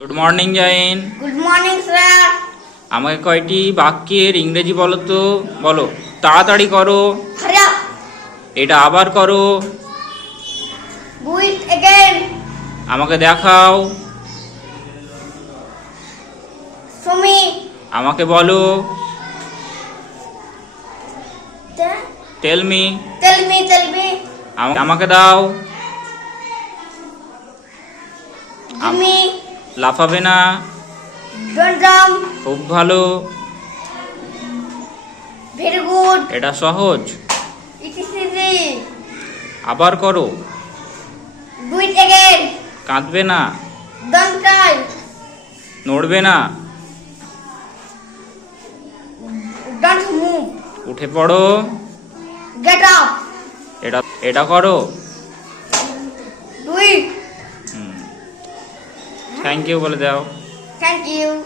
Good morning Zain. Good morning sir. আমাকে কয়টি বাক্যের ইংরেজি বলো তো। বলো, তাড়াতাড়ি করো। Hurry up. এটা আবার করো। Do it again. আমাকে দেখাও। Show me. আমাকে বলো। Tell me. Tell me. আমাকে দাও। Give me. লাফাবে না। Don't jump. খুব ভালো। Very good. এটা সহজ। It is easy. আবার করো। Do it again. কাঁদবে না। Don't cry. নড়বে না। Don't move. উঠে পড়ো। Get up. এটা করো। Do it. থ্যাংক ইউ বলে দাও। Thank you.